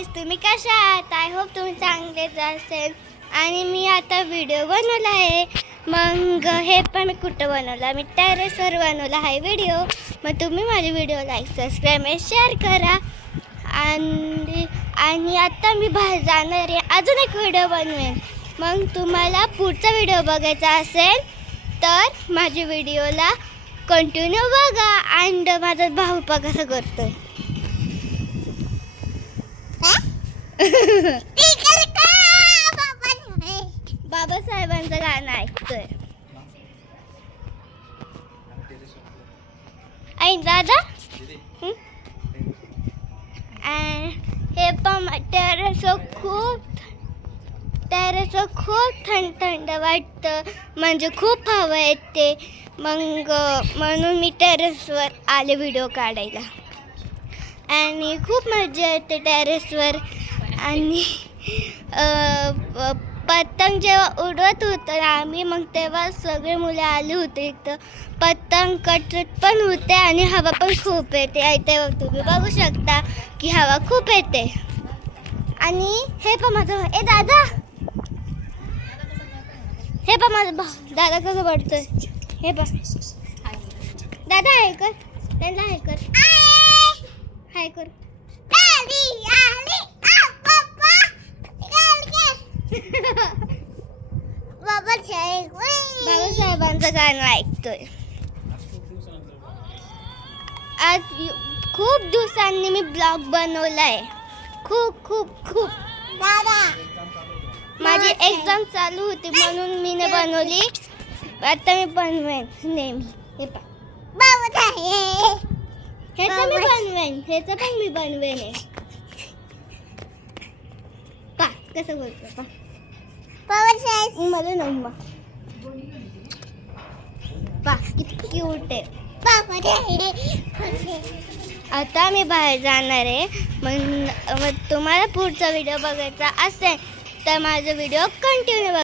Guys, तुम्ही कशा आहात? आय होप तुम्ही चांगलेच असेल. आणि मी आता व्हिडिओ बनवला आहे. मग हे पण मी कुठं बनवला? मी टेरेसवर बनवला आहे व्हिडिओ. मग तुम्ही माझे व्हिडिओ लाईक, सबस्क्राईब आणि शेअर करा. आणि आता मी बाहेर जाणार आहे, अजून एक व्हिडिओ बनवेन. मग तुम्हाला पुढचा व्हिडिओ बघायचा असेल तर माझ्या व्हिडिओला कंटिन्यू बघा. आणि माझा भाऊ पण कसं करतोय बाबासाहेबांचं गाणं ऐकतोय. ऐक दादा, हे पण टेरेसवर खूप थंड वाटतं, म्हणजे खूप हवा येते. मग म्हणून मी टेरेसवर आले व्हिडिओ काढायला. आणि खूप मजा येते टेरेसवर. आणि पतंग जेव्हा उडवत होतं आम्ही, मग तेव्हा सगळे मुले आले होते इथं. पतंग कटत पण होते आणि हवा पण खूप येते. तेव्हा तुम्ही बघू शकता की हवा खूप येते. आणि हे पण माझं दादा, हे पण माझं दादा कसं पडतोय. हे पण दादा हाय कर, त्यांना हाय कर, हाय कर. बाबासाहेबांचं गाणं ऐकतोय. आज खूप दिवसांनी मी ब्लॉग बनवलाय. खूप माझी एक्झाम चालू होती म्हणून मी बनवली. आता मी बनवेन नेहमी. हे ह्याचं पण मी बनवेन. पा कसं बोलतो मला नंबर पा किती क्यूट आहे. आता मी बाहेर जाणार आहे. मग तुम्हाला पुढचा व्हिडिओ बघायचा असेल तर माझा व्हिडिओ कंटिन्यू